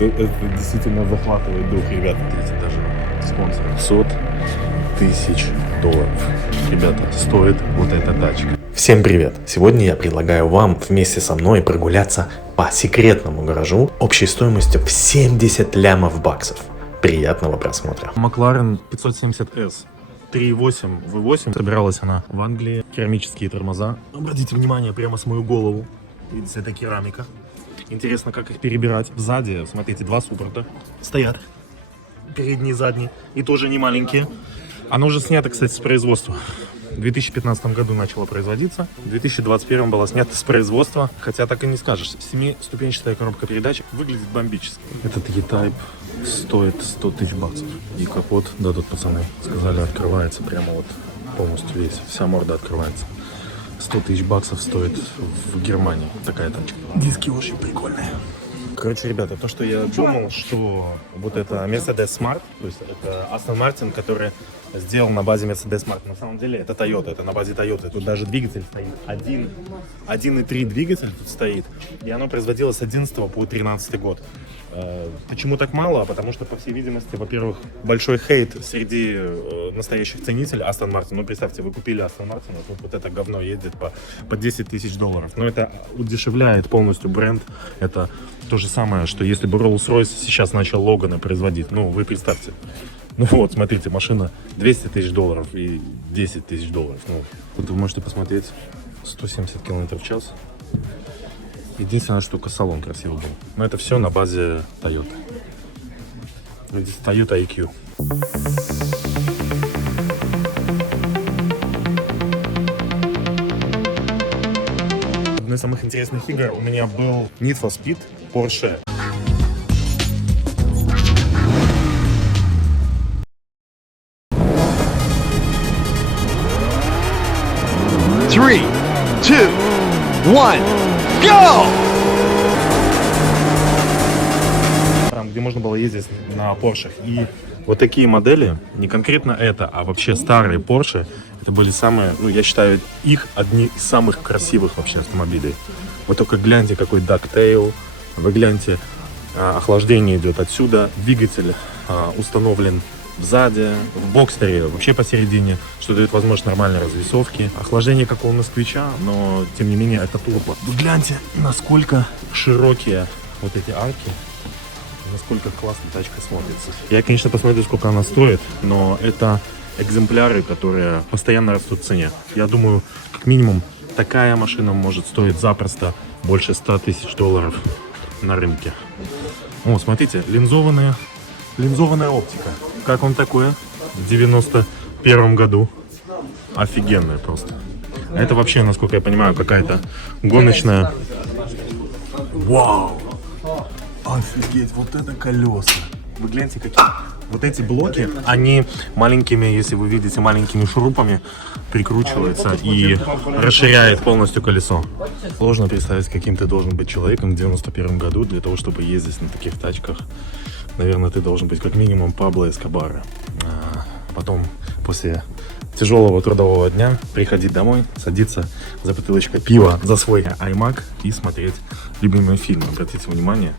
Это действительно захватывает дух, ребята. Видите, даже спонсор. 500 тысяч долларов. Ребята, стоит вот эта тачка. Всем привет! Сегодня я предлагаю вам вместе со мной прогуляться по секретному гаражу общей стоимостью в 70 лямов баксов. Приятного просмотра. Макларен 570S. 3.8 V8. Собиралась она в Англии. Керамические тормоза. Обратите внимание прямо с мою голову. Видите, это керамика. Интересно, как их перебирать. Сзади, смотрите, два суппорта стоят. Передний и задний. И тоже не маленькие. Оно уже снято, кстати, с производства. В 2015 году начало производиться. В 2021 было снято с производства. Хотя так и не скажешь. 7-ступенчатая коробка передач выглядит бомбически. Этот E-Type стоит 100 тысяч баксов. И капот, да, тут пацаны сказали, открывается прямо вот полностью весь. Вся морда открывается. 100 тысяч баксов стоит в Германии такая тачка. Диски очень прикольные. Короче, ребята, то, что я думал, что вот это Mercedes Smart, то есть это Aston Martin, который сделал на базе Mercedes Smart. На самом деле это Toyota, это на базе Toyota. Тут даже двигатель стоит. 1.3 двигатель тут стоит. И оно производилось с 11 по 13 год. Почему так мало? Потому что, по всей видимости, во-первых, большой хейт среди настоящих ценителей Aston Martin. Ну, представьте, вы купили Aston Martin, вот это говно ездит по 10 тысяч долларов. Но это удешевляет полностью бренд. Это то же самое, что если бы Rolls-Royce сейчас начал Логана производить. Ну, вы представьте. Ну вот, смотрите, машина 200 тысяч долларов и 10 тысяч долларов. Ну, вот вы можете посмотреть, 170 км в час. Единственная штука, салон красивый был. Но это все на базе Toyota. Здесь Toyota IQ. Одной из самых интересных игр у меня был Need for Speed Porsche. Three, two, one, go! Там, где можно было ездить на Porsche. И вот такие модели, не конкретно это, а вообще старые Porsche, это были самые, ну я считаю, их одни из самых красивых вообще автомобилей. Вы только гляньте, какой дактейл, вы гляньте, охлаждение идет отсюда, двигатель установлен сзади, в бокстере, вообще посередине, что дает возможность нормальной развесовки. Охлаждение как у москвича, но тем не менее это турбо. Вы гляньте, насколько широкие вот эти арки, насколько классно тачка смотрится. Я, конечно, посмотрю, сколько она стоит, но это экземпляры, которые постоянно растут в цене. Я думаю, как минимум, такая машина может стоить запросто больше 100 тысяч долларов на рынке. О, смотрите, линзованная оптика. Как вам такое? В 91 году. Офигенная просто. Это вообще, насколько я понимаю, какая-то гоночная. Вау! Офигеть, вот это колеса. Вы гляньте, какие. Вот эти блоки, они маленькими, если вы видите, маленькими шурупами прикручиваются и расширяет полностью колесо. Сложно представить, каким ты должен быть человеком в 91 году для того, чтобы ездить на таких тачках. Наверное, ты должен быть как минимум Пабло Эскобара. Потом, после тяжелого трудового дня, приходить домой, садиться за бутылочкой пива, за свой iMac и смотреть любимые фильмы. Обратите внимание,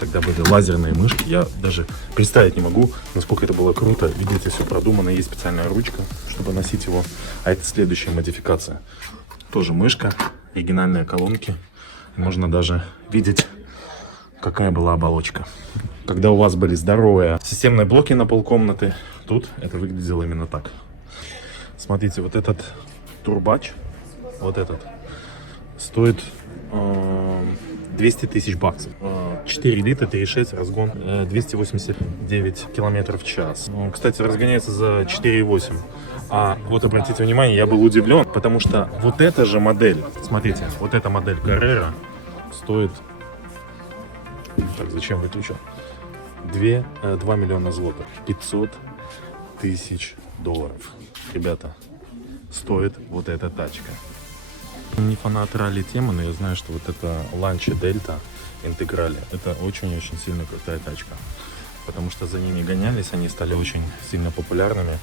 тогда были лазерные мышки. Я даже представить не могу, насколько это было круто. Видите, все продумано. Есть специальная ручка, чтобы носить его. А это следующая модификация. Тоже мышка, оригинальные колонки. Можно даже видеть, какая была оболочка. Когда у вас были здоровые системные блоки на полкомнаты, тут это выглядело именно так. Смотрите, вот этот турбач, вот этот, стоит 200 тысяч баксов. 4 литра, 3,6, разгон, 289 километров в час. Кстати, разгоняется за 4,8. А вот обратите внимание, я был удивлен, потому что вот эта же модель, смотрите, вот эта модель Carrera стоит... Так, зачем выключил? 2 миллиона злотых. 500 тысяч долларов. Ребята, стоит вот эта тачка. Не фанат ралли-темы, но я знаю, что вот это Lancia Delta Integrale. Это очень-очень сильно крутая тачка. Потому что за ними гонялись, они стали очень сильно популярными.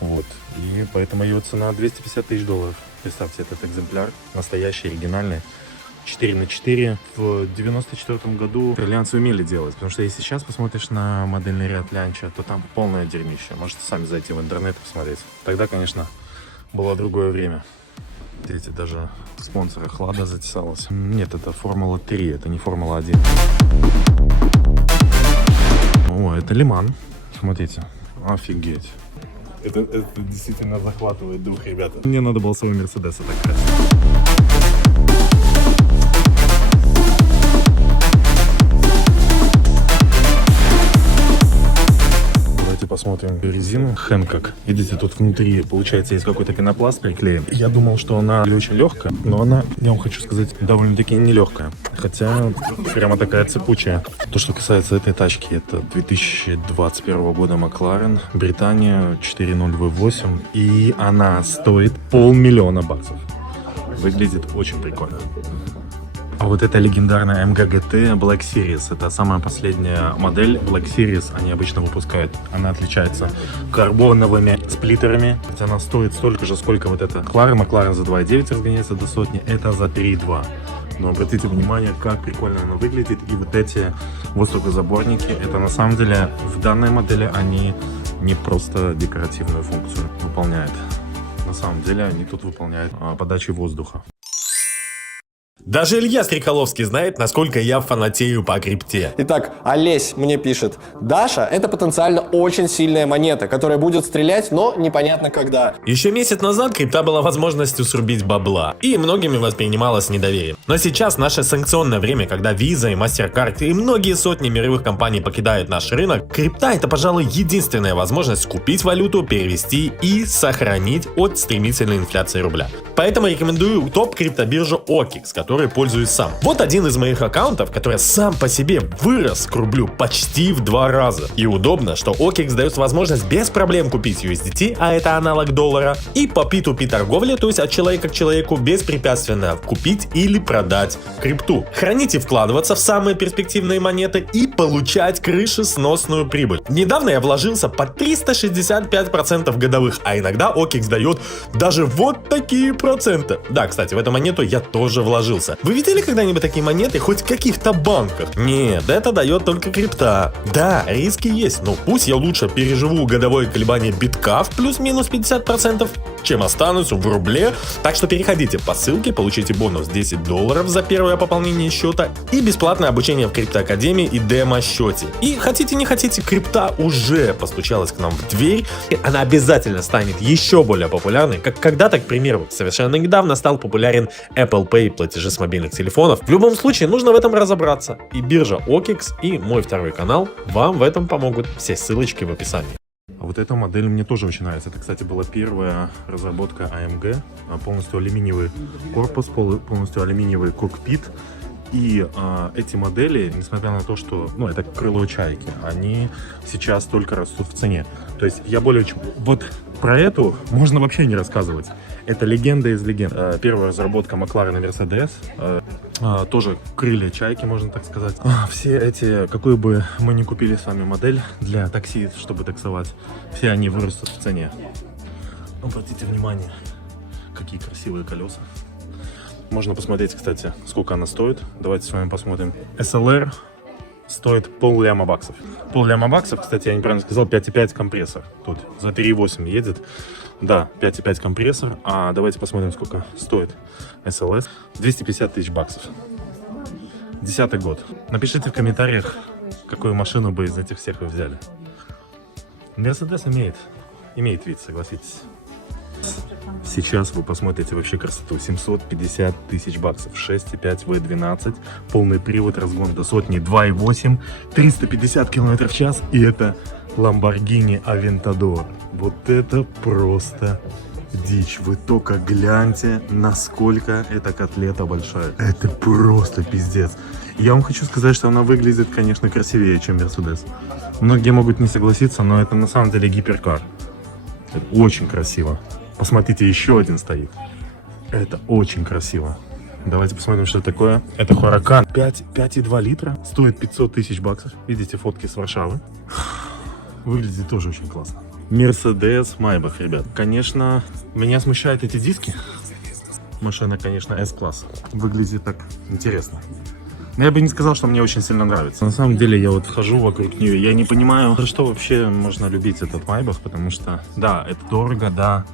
Вот. И поэтому ее цена 250 тысяч долларов. Представьте, этот экземпляр настоящий, оригинальный. 4х4. В 94 году итальянцы умели делать, потому что если сейчас посмотришь на модельный ряд Лянча, то там полное дерьмище. Можете сами зайти в интернет и посмотреть. Тогда, конечно, было другое время. Видите, даже спонсора Хлада затесалось. Нет, это Формула 3, это не Формула 1. О, это Лиман. Смотрите, офигеть. Это действительно захватывает дух, ребята. Мне надо было свой Мерседес так красить. Посмотрим резину Hankook. Видите, тут внутри, получается, есть какой-то пенопласт приклеен. Я думал, что она очень легкая, но она, я вам хочу сказать, довольно-таки нелегкая. Хотя прямо такая цепучая. То, что касается этой тачки, это 2021 года Макларен, Британия, 4.0 V8. И она стоит $500 000. Выглядит очень прикольно. А вот это легендарная AMG GT Black Series. Это самая последняя модель Black Series. Они обычно выпускают. Она отличается карбоновыми сплиттерами. Хотя она стоит столько же, сколько вот эта Макларен за 2.9 разгоняется до сотни. Это за 3.2. Но обратите внимание, как прикольно она выглядит. И вот эти воздухозаборники, это на самом деле в данной модели они не просто декоративную функцию выполняют. На самом деле они тут выполняют подачу воздуха. Даже Илья Стрекаловский знает, насколько я фанатею по крипте. Итак, Олесь мне пишет: Даша — это потенциально очень сильная монета, которая будет стрелять, но непонятно когда. Еще месяц назад крипта была возможностью срубить бабла, и многими воспринималась с недоверием. Но сейчас наше санкционное время, когда Visa и MasterCard и многие сотни мировых компаний покидают наш рынок, крипта — это, пожалуй, единственная возможность купить валюту, перевести и сохранить от стремительной инфляции рубля. Поэтому рекомендую топ-криптобиржу OKX, которой пользуюсь сам. Вот один из моих аккаунтов, который сам по себе вырос к рублю почти в 2 раза. И удобно, что OKX дает возможность без проблем купить USDT, а это аналог доллара, и по P2P торговле, то есть от человека к человеку, беспрепятственно купить или продать крипту. Хранить и вкладываться в самые перспективные монеты и получать крышесносную прибыль. Недавно я вложился по 365% годовых, а иногда OKX дает даже вот такие проценты. Да, кстати, в эту монету я тоже вложился. Вы видели когда-нибудь такие монеты хоть в каких-то банках? Нет, это дает только крипта. Да, риски есть, но пусть я лучше переживу годовое колебание битка в плюс-минус 50%, чем останусь в рубле. Так что переходите по ссылке, получите бонус $10 за первое пополнение счета и бесплатное обучение в криптоакадемии и демо-счете. И хотите не хотите, крипта уже постучалась к нам в дверь, и она обязательно станет еще более популярной, как когда-то, к примеру, совершенно недавно стал популярен Apple Pay, платежи с мобильных телефонов. В любом случае, нужно в этом разобраться. И биржа OKX, и мой второй канал вам в этом помогут. Все ссылочки в описании. А вот эта модель мне тоже очень нравится. Это, кстати, была первая разработка AMG. Полностью алюминиевый корпус, полностью алюминиевый кокпит. И эти модели, несмотря на то, что, ну, это крыло чайки, они сейчас только растут в цене. То есть я более чем... Вот про эту можно вообще не рассказывать. Это легенда из легенд. Первая разработка Макларена Мерседес. Тоже крылья чайки, можно так сказать. Все эти, какую бы мы ни купили с вами модель для такси, чтобы таксовать, все они вырастут в цене. Обратите внимание, какие красивые колеса. Можно посмотреть, кстати, сколько она стоит. Давайте с вами посмотрим. SLR стоит $500 000. $500 000, кстати, я неправильно сказал, 5.5 компрессор. Тут за 3.8 едет. Да, 5.5 компрессор. А давайте посмотрим, сколько стоит SLS. $250 000. 10-й год. Напишите в комментариях, какую машину бы из этих всех вы взяли. Мерседес имеет вид, согласитесь. Сейчас вы посмотрите вообще красоту. $750 000, 6.5 V12, полный привод, разгон до сотни, 2.8, 350 км в час. И это Lamborghini Aventador. Вот это просто дичь. Вы только гляньте, насколько эта котлета большая. Это просто пиздец. Я вам хочу сказать, что она выглядит, конечно, красивее, чем Mercedes. Многие могут не согласиться, но это на самом деле гиперкар. Это очень красиво. Посмотрите, еще один стоит. Это очень красиво. Давайте посмотрим, что это такое. Это Huracan 5,2 литра. Стоит $500 000. Видите фотки с Варшавы. Выглядит тоже очень классно. Mercedes Maybach, ребят. Конечно, меня смущают эти диски. машина, конечно, S-класс. Выглядит так интересно. Но я бы не сказал, что мне очень сильно нравится. На самом деле я вот вхожу вокруг нее, я не понимаю, за что вообще можно любить этот Майбах, потому что, да, это дорого, да,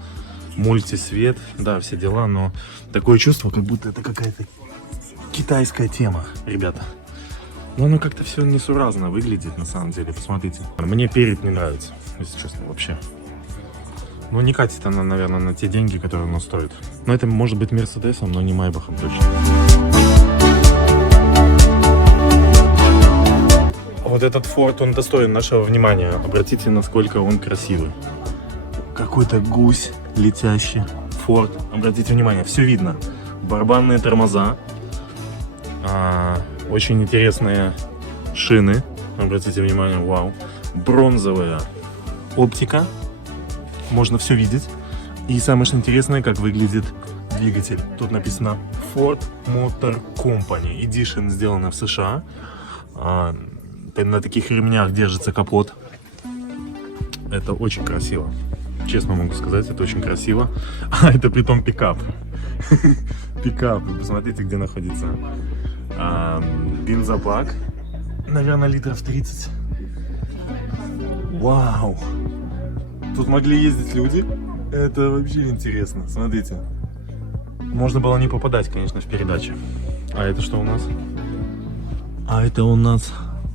мультисвет, да, все дела, но такое чувство, как будто это какая-то китайская тема, ребята. Но оно как-то все несуразно выглядит, на самом деле, посмотрите. Мне перед не нравится, если честно, вообще. Ну, не катит она, наверное, на те деньги, которые она стоит. Но это может быть Мерседесом, но не Майбахом точно. Вот этот Форд, он достоин нашего внимания. Обратите, насколько он красивый. Какой-то гусь летящий. Форд. Обратите внимание, все видно. Барабанные тормоза. Очень интересные шины. Обратите внимание, вау. Бронзовая оптика. Можно все видеть. И самое что интересное, как выглядит двигатель. Тут написано Ford Motor Company Edition, сделано в США. На таких ремнях держится капот. Это очень красиво. Честно могу сказать, это очень красиво. А это притом пикап. Пикап. Вы посмотрите, где находится. Бензобак. Наверное, литров 30. Вау. Тут могли ездить люди. Это вообще интересно. Смотрите. Можно было не попадать, конечно, в передачи. А это что у нас? А это у нас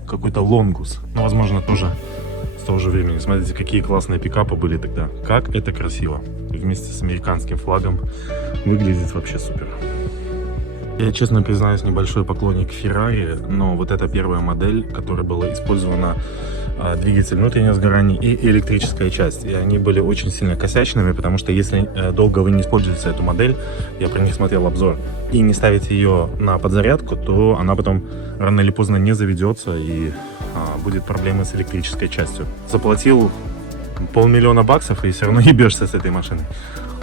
какой-то лонгус. Ну, возможно, тоже с того же времени. Смотрите, какие классные пикапы были тогда. Как это красиво. Вместе с американским флагом выглядит вообще супер. Я, честно признаюсь, небольшой поклонник Ferrari, но вот это первая модель, которая была использована двигатель внутреннего сгорания и электрическая часть. И они были очень сильно косячными, потому что если долго вы не используете эту модель, я про них смотрел обзор, и не ставите ее на подзарядку, то она потом рано или поздно не заведется и будет проблемы с электрической частью. Заплатил $500 000 и все равно ебешься с этой машиной.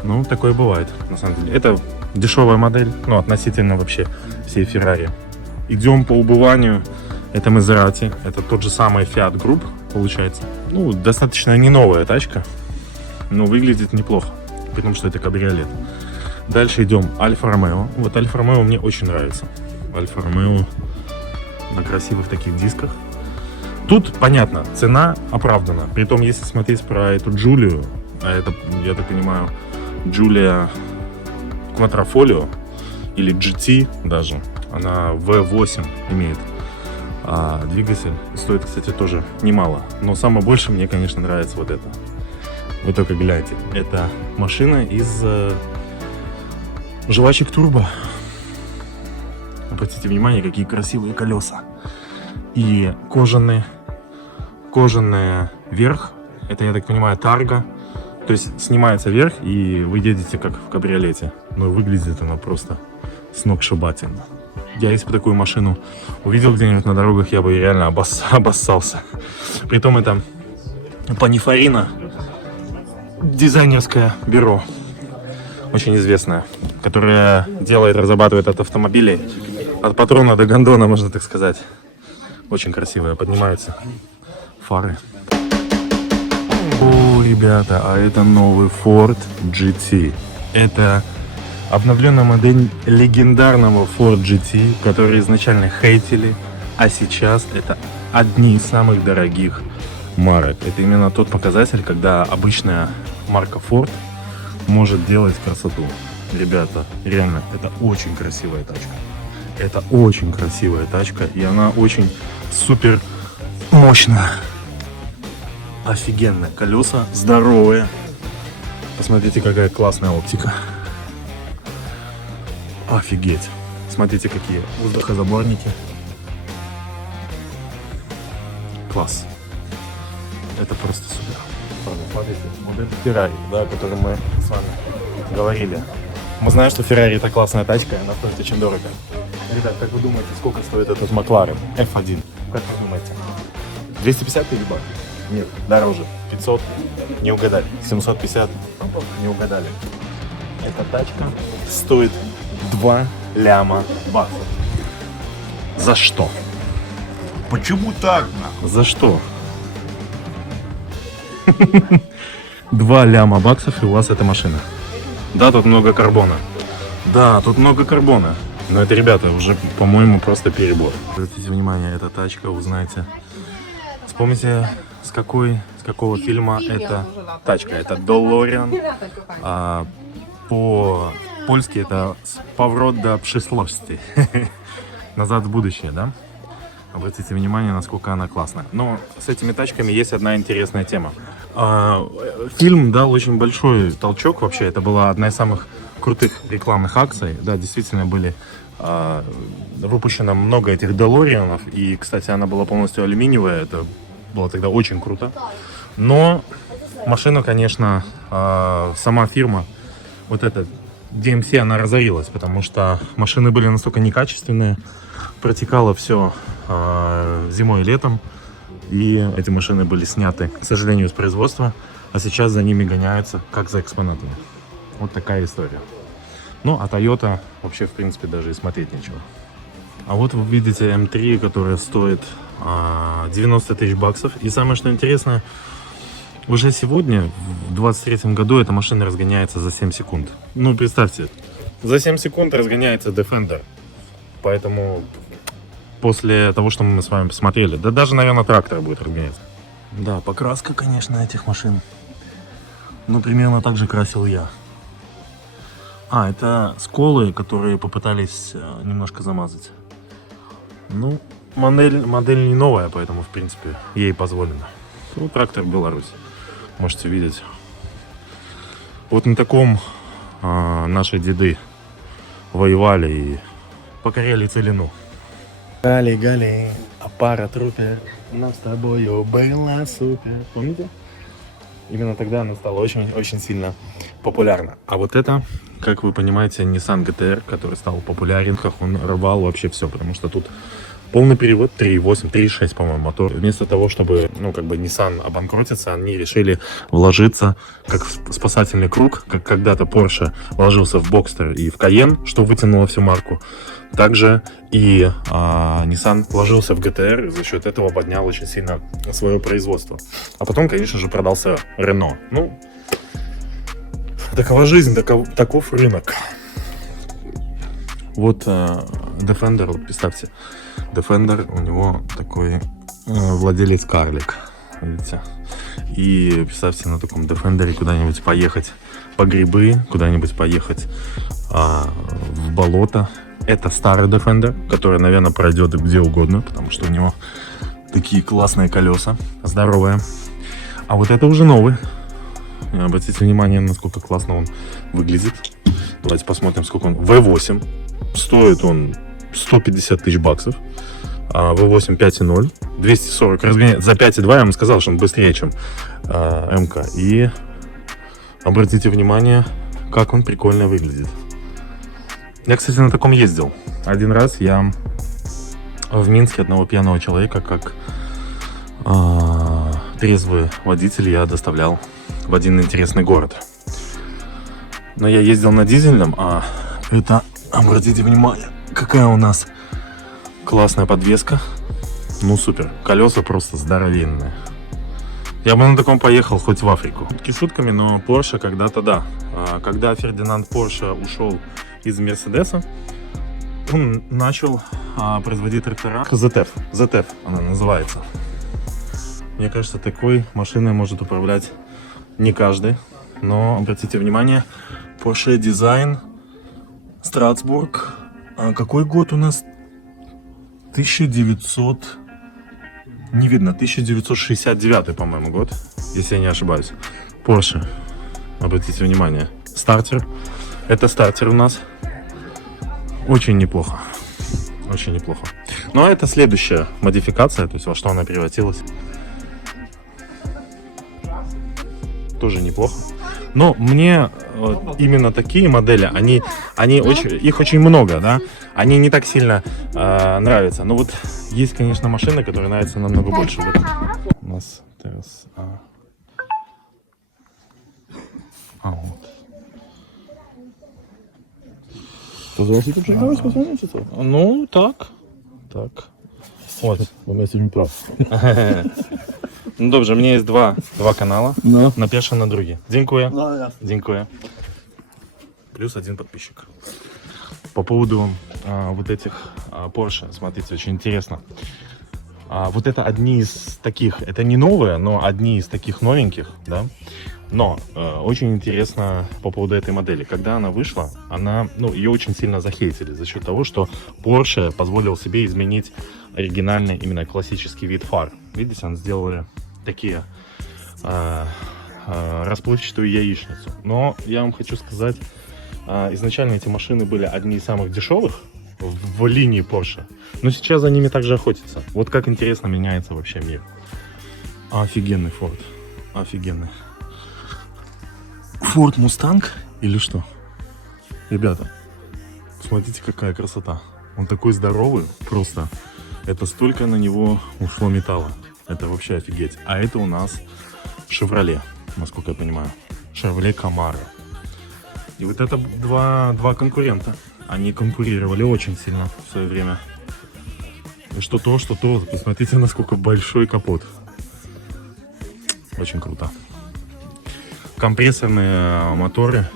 Ну, такое бывает, на самом деле. Это дешевая модель, ну, относительно вообще всей Ferrari. Идем по убыванию. Это Maserati, это тот же самый Fiat Group, получается. Ну, достаточно не новая тачка, но выглядит неплохо, потому что это кабриолет. Дальше идем Альфа Ромео. Вот Альфа Ромео мне очень нравится. Альфа Ромео на красивых таких дисках. Тут, понятно, цена оправдана. Притом, если смотреть про эту Джулию, а это, я так понимаю, Джулия Quattrofolio или GT даже, она V8 имеет. А двигатель стоит, кстати, тоже немало. Но самое больше мне, конечно, нравится вот это. Вы только гляньте. Это машина из жвачек турбо. Обратите внимание, какие красивые колеса. И кожаный верх. Это, я так понимаю, тарга. То есть снимается верх, и вы едете как в кабриолете. Но выглядит она просто сногсшибательно. Я, если бы такую машину увидел где-нибудь на дорогах, я бы реально обоссался. Притом это Pininfarina, дизайнерское бюро, очень известное, которое разрабатывает от автомобилей, от патрона до гондона, можно так сказать. Очень красивые, поднимаются фары. О, ребята, а это новый Ford GT. Это обновленная модель легендарного Ford GT, который изначально хейтили, а сейчас это одни из самых дорогих марок. Это именно тот показатель, когда обычная марка Ford может делать красоту. Ребята, реально, это очень красивая тачка. Это очень красивая тачка, и она очень супер мощная. Офигенная. Колеса здоровые. Посмотрите, какая классная оптика. Офигеть. Смотрите, какие воздухозаборники. Класс. Это просто супер. Смотрите, вот это Ferrari, да, о котором мы с вами говорили. Мы знаем, что Ferrari это классная тачка, и она стоит очень дорого. Ребят, как вы думаете, сколько стоит этот Макларен F1? Как вы думаете? 250 или бак? Нет, дороже. 500. Не угадали. 750. Не угадали. Эта тачка стоит 2 ляма баксов. За что? Почему так, нахуй? За что? 2 ляма баксов, и у вас эта машина. Да, тут много карбона. Да, тут много карбона. Но это, ребята, уже, по-моему, просто перебор. Обратите внимание, эта тачка, вы знаете. Вспомните, с какого фильма эта тачка. Это DeLorean. А по-польски это «Поворот до przyszłości». Назад в будущее, да? Обратите внимание, насколько она классная. Но с этими тачками есть одна интересная тема. Фильм дал очень большой толчок вообще. Это была одна из самых крутых рекламных акций. Да, действительно были выпущено много этих Делорианов. И, кстати, она была полностью алюминиевая. Это было тогда очень круто. Но машина, конечно, сама фирма, вот эта DMC, она разорилась, потому что машины были настолько некачественные. Протекало все зимой и летом. И эти машины были сняты, к сожалению, с производства. А сейчас за ними гоняются, как за экспонатами. Вот такая история. Ну, а Toyota вообще, в принципе, даже и смотреть нечего. А вот вы видите М3, которая стоит 90 тысяч баксов. И самое, что интересно, уже сегодня, в 23-м году, эта машина разгоняется за 7 секунд. Ну, представьте, за 7 секунд разгоняется Defender. Поэтому после того, что мы с вами посмотрели, да даже, наверное, трактор будет разгоняться. Да, покраска, конечно, этих машин. Ну, примерно так же красил я. Это сколы, которые попытались немножко замазать. Ну, модель не новая, поэтому, в принципе, ей позволено. Ну, трактор Беларусь. Можете видеть. Вот на таком наши деды воевали и покоряли целину. Гали, а пара трупер, нам с тобою было супер. Помните? Именно тогда она стала очень сильно популярна. А вот это, как вы понимаете, Nissan GT-R, который стал популярен, как он рвал вообще все, потому что тут полный привод 3.8, 3.6, по-моему, мотор. Вместо того, чтобы, Nissan обанкротиться, они решили вложиться как в спасательный круг, как когда-то Porsche вложился в Boxster и в Cayenne, что вытянуло всю марку. Также и Nissan вложился в GT-R и за счет этого поднял очень сильно свое производство. А потом, конечно же, продался Renault. Ну, такова жизнь, таков рынок. Вот Defender, вот представьте, Defender, у него такой владелец карлик, видите. И представьте, на таком Defender куда-нибудь поехать по грибы, куда-нибудь поехать в болото. Это старый Defender, который, наверное, пройдет где угодно, потому что у него такие классные колеса, здоровые. А вот это уже новый. Обратите внимание, насколько классно он выглядит. Давайте посмотрим, сколько он. V8. Стоит он 150 тысяч баксов. V8 5.0. 240 разгоняет. За 5.2 я вам сказал, что он быстрее, чем МК. И обратите внимание, как он прикольно выглядит. Я, кстати, на таком ездил. Один раз я в Минске одного пьяного человека, как трезвый водитель, я доставлял в один интересный город. Но я ездил на дизельном, а это, обратите внимание, какая у нас классная подвеска. Ну супер, колеса просто здоровенные. Я бы на таком поехал хоть в Африку. Шутками, но Porsche когда-то да. Когда Фердинанд Порше ушел из Мерседеса, он начал производить трактора ZF она называется. Мне кажется, такой машиной может управлять не каждый, но обратите внимание, Porsche Design Страсбург. Какой год у нас? 1900... Не видно, 1969, по-моему, год, если я не ошибаюсь. Porsche, обратите внимание, стартер. Это стартер у нас. Очень неплохо. Очень неплохо. Но это следующая модификация, то есть во что она превратилась. Тоже неплохо. Но мне именно такие модели, их очень много, да. Они не так сильно нравятся. Но вот есть, конечно, машины, которые нравятся намного больше. Вот у нас teraz. Вот. Позвольте почитать, посмотрите то. Ну, так. Вот. Bo my jesteśmy praw. Ну, dobrze, mnie jest dwa kanała. No. Na pierwszy, na drugi. Dziękuję. No jasne. Dziękuję. Плюс один подписчик. по поводу вот этих Porsche, смотрите, очень интересно. Вот это одни из таких, это не новые, но одни из таких новеньких, да. Но очень интересно по поводу этой модели. Когда она вышла, ее очень сильно захейтили за счет того, что Porsche позволил себе изменить оригинальный, именно классический вид фар. Видите, они сделали такие расплывчатую яичницу. Но я вам хочу сказать, изначально эти машины были одни из самых дешевых в линии Porsche, но сейчас за ними также охотятся. Вот как интересно меняется вообще мир. Офигенный Ford, офигенный. Ford Mustang или что? Ребята, смотрите, какая красота. Он такой здоровый, просто. Это столько на него ушло металла. Это вообще офигеть. А это у нас Chevrolet, насколько я понимаю. Chevrolet Camaro. И вот это два конкурента. Они конкурировали очень сильно в свое время. И что то. Посмотрите, насколько большой капот. Очень круто. Компрессорные моторы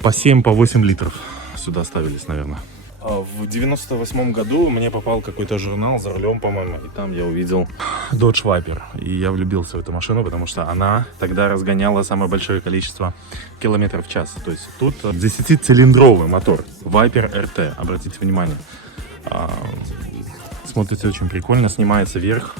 по 7-8 литров сюда ставились, наверное. В 98 году мне попал какой-то журнал за рулем, по-моему, и там я увидел Dodge Viper. И я влюбился в эту машину, потому что она тогда разгоняла самое большое количество километров в час. То есть тут 10-цилиндровый мотор Viper RT, обратите внимание. Смотрите, очень прикольно, снимается вверх.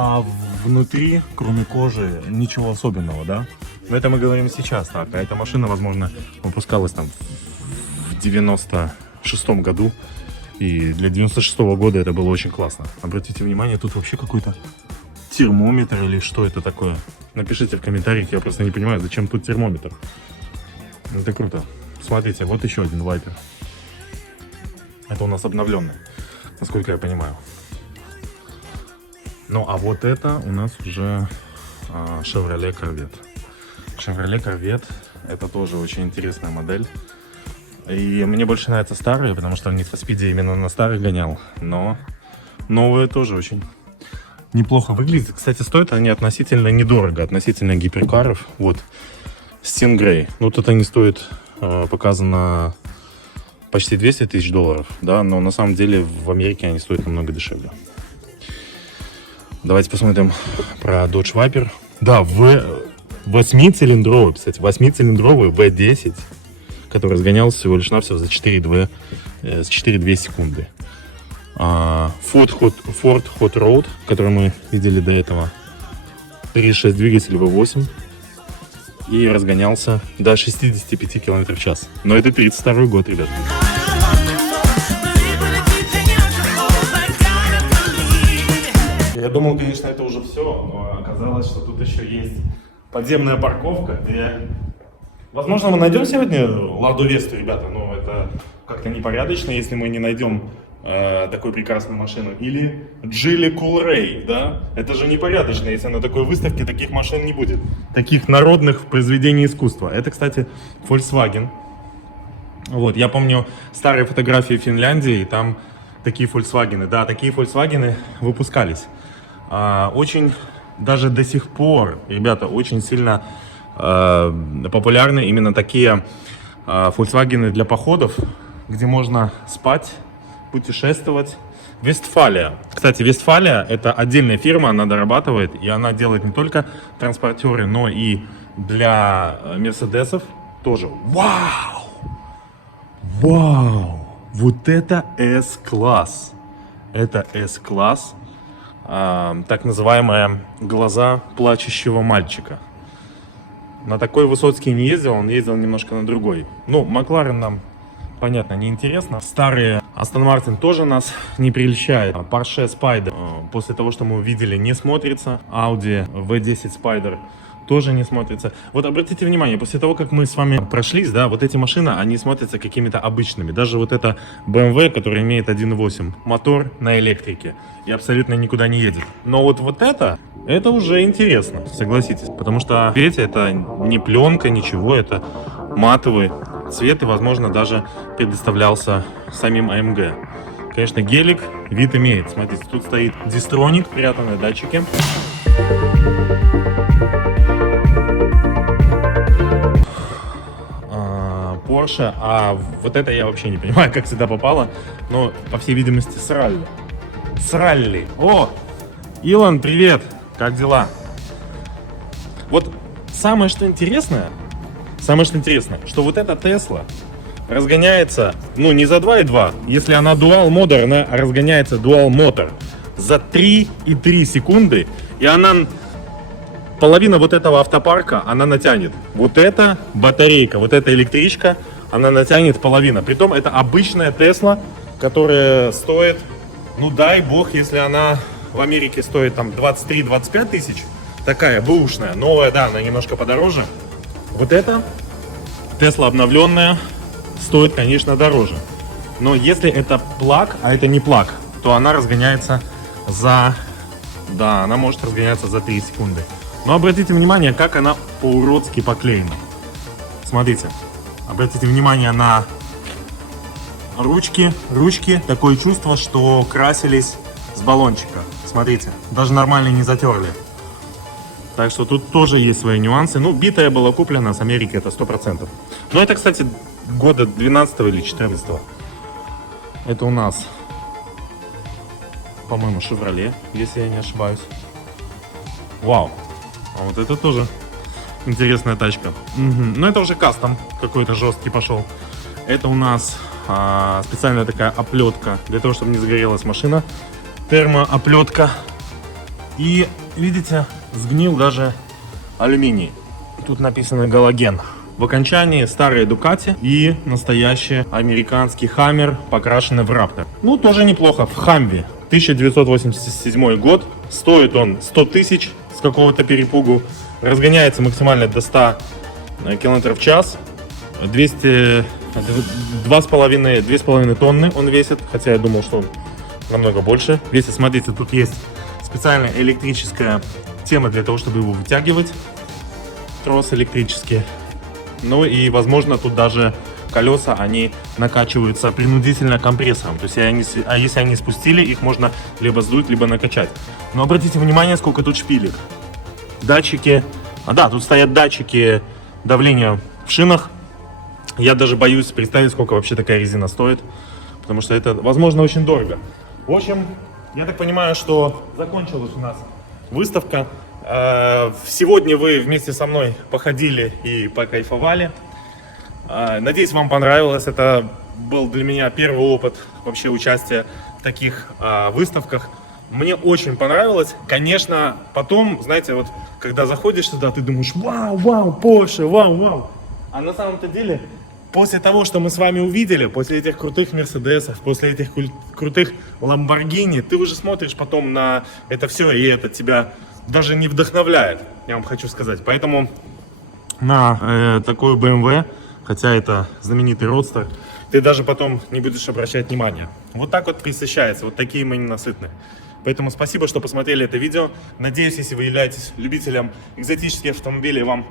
А внутри, кроме кожи, ничего особенного, да? Но это мы говорим сейчас, так. А эта машина, возможно, выпускалась там в 96-м году. И для 96-го года это было очень классно. Обратите внимание, тут вообще какой-то термометр или что это такое? Напишите в комментариях, я просто не понимаю, зачем тут термометр. Это круто. Смотрите, вот еще один Viper. Это у нас обновленный, насколько я понимаю. Ну, а вот это у нас уже Chevrolet Corvette. Chevrolet Corvette — это тоже очень интересная модель. И мне больше нравятся старые, потому что в Need for Speed именно на старых гонял. Но новые тоже очень неплохо выглядят. Кстати, стоят они относительно недорого, относительно гиперкаров. Вот, Stingray. Ну, тут они стоят, показано, почти $200 тысяч, да, но на самом деле в Америке они стоят намного дешевле. Давайте посмотрим про Dodge Viper. Да, 8-цилиндровый, кстати, 8-цилиндровый V10, который разгонялся всего лишь навсего за 4,2 секунды. Ford Hot Rod, который мы видели до этого, 3.6 двигатель V8, и разгонялся до 65 км в час. Но это 32 год, ребят. Я думал, конечно, это уже все, но оказалось, что тут еще есть подземная парковка, где... Возможно, мы найдем сегодня Ладу Весту, ребята, но это как-то непорядочно, если мы не найдем такую прекрасную машину. Или Geely Coolray, да? Это же непорядочно, если на такой выставке таких машин не будет. Таких народных произведений искусства. Это, кстати, Volkswagen. Вот, я помню старые фотографии Финляндии, там такие Volkswagen. Да, такие Volkswagen выпускались. Очень, даже до сих пор, ребята, очень сильно популярны именно такие Volkswagen для походов, где можно спать, путешествовать. Вестфалия. Кстати, Вестфалия — это отдельная фирма, она дорабатывает, и она делает не только транспортеры, но и для Мерседесов тоже. Вау! Вау! Вот это S-класс. Это S-класс. Так называемая глаза плачущего мальчика. На такой Высоцкий не ездил, он ездил немножко на другой. Ну, Макларен нам, понятно, не интересно. Старые Aston Martin тоже нас не прельщает. Porsche Spider, после того, что мы увидели, не смотрится. Audi V10 Spider тоже не смотрится. Вот обратите внимание, после того, как мы с вами прошлись, да, вот эти машины, они смотрятся какими-то обычными. Даже вот эта BMW, которая имеет 1.8 мотор на электрике и абсолютно никуда не едет. Но вот это уже интересно, согласитесь. Потому что, видите, это не пленка, ничего, это матовый цвет и, возможно, даже предоставлялся самим AMG. Конечно, гелик вид имеет. Смотрите, тут стоит дистроник, спрятанные датчики. Porsche, а вот это я вообще не понимаю, как сюда попало. Но, по всей видимости, с ралли. С ралли. О! Илон, привет! Как дела? Вот самое что интересное, что вот эта Tesla разгоняется, ну, не за 2,2. Если она Dual Motor, она разгоняется Dual Motor за 3,3 секунды. И она, половина вот этого автопарка, она натянет. Вот эта батарейка, вот эта электричка, она натянет половину. Притом это обычная Tesla, которая стоит, ну дай бог, если она в Америке стоит там 23-25 тысяч. Такая бэушная, новая, да, она немножко подороже. Вот эта Tesla обновленная стоит, конечно, дороже. Но если это плаг, а это не плаг, то она разгоняется за... Да, она может разгоняться за 3 секунды. Но обратите внимание, как она по-уродски поклеена. Смотрите, обратите внимание на ручки. Такое чувство, что красились с баллончика. Смотрите, даже нормально не затерли. Так что тут тоже есть свои нюансы. Ну, битая была куплена с Америки, это 100%. Но это, кстати, года 12 или 14. Это у нас, по-моему, Chevrolet, если я не ошибаюсь. Вау. А вот это тоже интересная тачка. Угу. Но это уже кастом какой-то жесткий пошел. Это у нас специальная такая оплетка для того, чтобы не загорелась машина. Термооплетка. И видите, сгнил даже алюминий. Тут написано галоген. В окончании старые Ducati и настоящий американский Hammer, покрашенный в Raptor. Ну, тоже неплохо. В Хамве. 1987 год. Стоит он 100 тысяч с какого-то перепугу. Разгоняется максимально до 100 км в час. 2,5 тонны он весит. Хотя я думал, что он намного больше весит. Смотрите, тут есть специальная электрическая тема для того, чтобы его вытягивать. Трос электрический. Ну и, возможно, тут даже колеса, они накачиваются принудительно компрессором. То есть, если они спустили, их можно либо сдуть, либо накачать. Но обратите внимание, сколько тут шпилек. Датчики. Да, тут стоят датчики давления в шинах. Я даже боюсь представить, сколько вообще такая резина стоит. Потому что это, возможно, очень дорого. В общем, я так понимаю, что закончилась у нас выставка. Сегодня вы вместе со мной походили и покайфовали. Надеюсь, вам понравилось. Это был для меня первый опыт вообще участия в таких выставках. Мне очень понравилось. Конечно, потом, знаете, вот когда заходишь туда, ты думаешь: вау, Porsche, вау. А на самом-то деле, после того, что мы с вами увидели, после этих крутых Мерседесов, после этих крутых Lamborghini, ты уже смотришь потом на это все, и это тебя даже не вдохновляет, я вам хочу сказать. Поэтому на такой BMW, хотя это знаменитый родстер, ты даже потом не будешь обращать внимания. Вот так вот присыщается, вот такие мы ненасытные. Поэтому спасибо, что посмотрели это видео. Надеюсь, если вы являетесь любителем экзотических автомобилей, вам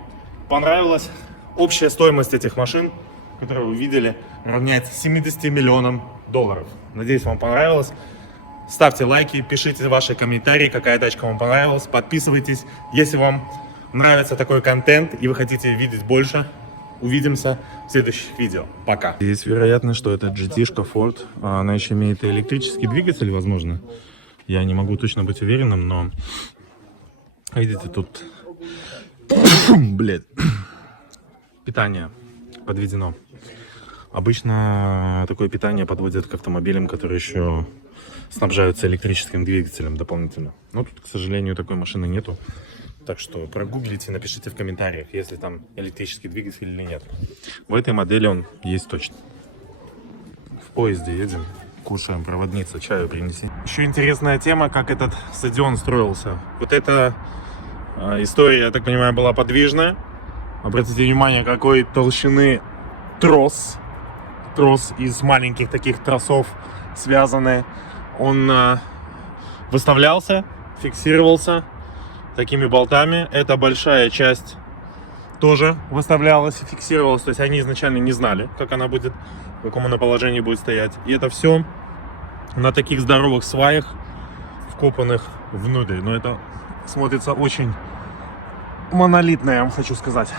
понравилось. Общая стоимость этих машин, которые вы видели, равняется 70 миллионам долларов. Надеюсь, вам понравилось. Ставьте лайки, пишите ваши комментарии, какая тачка вам понравилась. Подписывайтесь, если вам нравится такой контент и вы хотите видеть больше. Увидимся в следующих видео. Пока. Есть вероятность, что это GT-шка Ford. Она еще имеет электрический двигатель, возможно. Я не могу точно быть уверенным, но видите, тут питание подведено. Обычно такое питание подводят к автомобилям, которые еще снабжаются электрическим двигателем дополнительно. Но тут, к сожалению, такой машины нету. Так что прогуглите, напишите в комментариях, если там электрический двигатель или нет. В этой модели он есть точно. В поезде едем, кушаем, проводница, чаю принеси. Еще интересная тема, как этот стадион строился. Вот эта история, я так понимаю, была подвижная. Обратите внимание, какой толщины трос. Трос из маленьких таких тросов связанный. Он выставлялся, фиксировался такими болтами. Эта большая часть тоже выставлялась и фиксировалась. То есть они изначально не знали, как она будет, в каком она положении будет стоять. И это все на таких здоровых сваях, вкопанных внутрь. Но это смотрится очень монолитно, я вам хочу сказать.